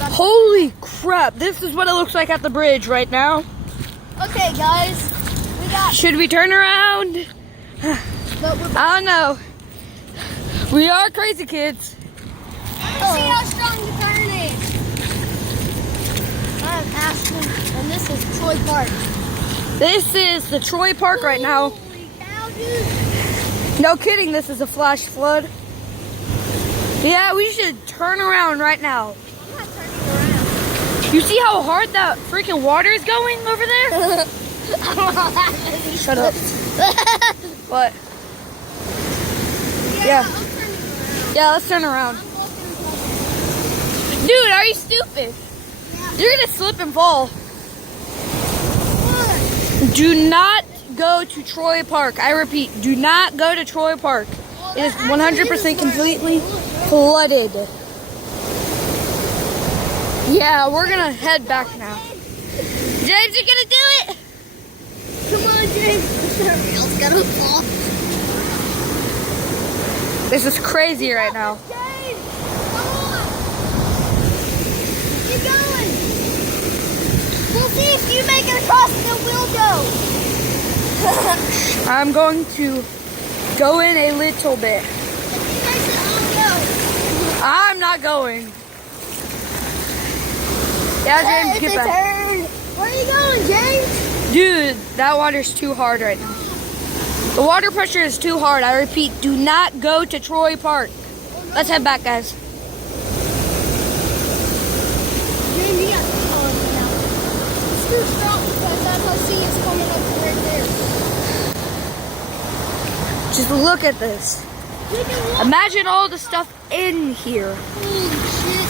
Holy crap, this is what it looks like at the bridge right now. Okay, guys, we got. Should we turn around? I don't know. We are crazy kids. See how strong the turn is. I'm Ashton, and this is Troy Park. This is the Troy Park right now. Holy cow, dude. No kidding, this is a flash flood. Yeah, we should turn around right now. I'm not turning around. You see how hard that freaking water is going over there? Shut up. What? Yeah. I'm turning around. Yeah, let's turn around. I'm walking. Dude, are you stupid? You're gonna slip and fall. Do not go to Troy Park. I repeat, do not go to Troy Park. It is 100% completely flooded. Yeah, we're gonna head back now. James, you're gonna do it? Come on, James. The rail's gonna fall. This is crazy right now. James, come on. Keep going. We'll see if you make it across, then we'll go. I'm going to go in a little bit. If he makes it, I'll go. I'm not going. Yeah, James, get back. Turn. Where are you going, James? Dude, that water's too hard right now. The water pressure is too hard. I repeat, do not go to Troy Park. Let's head back, guys. James, you got to call it now. It's too strong because that whole sea is coming up to right there. Just look at this. Look at what? Imagine all the stuff in here. Holy shit.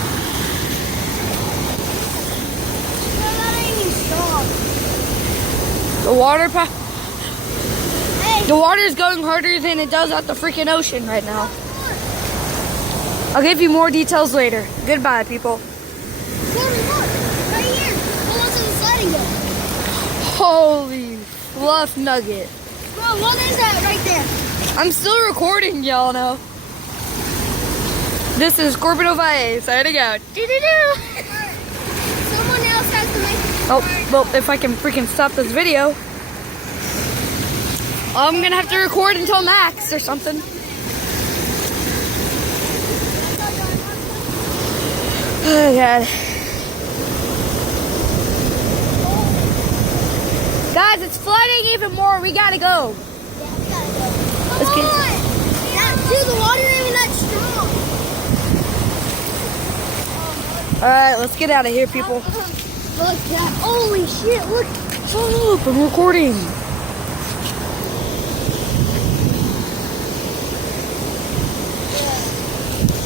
No, that ain't even strong. The water is going harder than it does at the freaking ocean right now. I'll give you more details later. Goodbye, people. Look, right here. What was the sliding go? Holy fluff nugget. Bro, what is that right there? I'm still recording, y'all know. This is Scorpio Valle signing out. Doo-doo-doo. Someone else has to make it. Oh, well, if I can freaking stop this video, I'm gonna have to record until max or something. Oh, God. Guys, it's flooding even more. We gotta go. Yeah, we gotta go. Let's Come get- on. Dude, the water ain't even that strong. All right, let's get out of here, people. Look at that. Holy shit, look. Stop, I'm recording.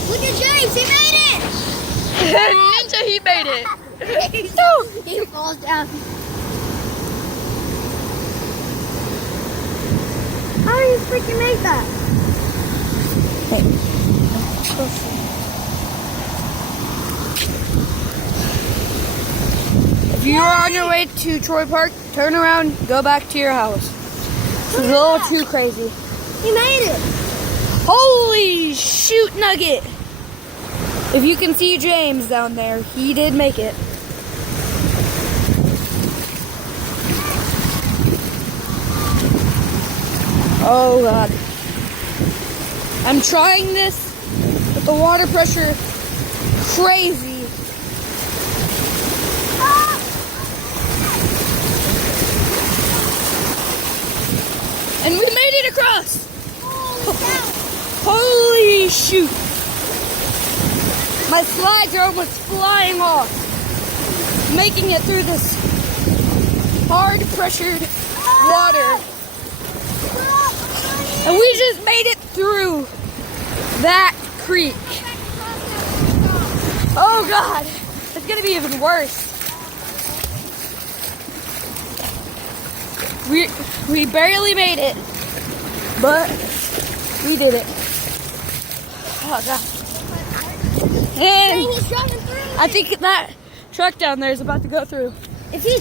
Look at James, he made it. Ninja, he made it. He falls down. How do you freaking make that? If you are on your way to Troy Park, turn around, go back to your house. This is a little too crazy. He made it. Holy shoot nugget! If you can see James down there, he did make it. Oh God. I'm trying this, but the water pressure crazy. And we made it across. Holy cow. Holy shoot. My slides are almost flying off. Making it through this hard pressured water. And we just made it through that creek. Oh God, it's gonna be even worse. We barely made it, but we did it. Oh God. And He's driving through. I think that truck down there is about to go through. If he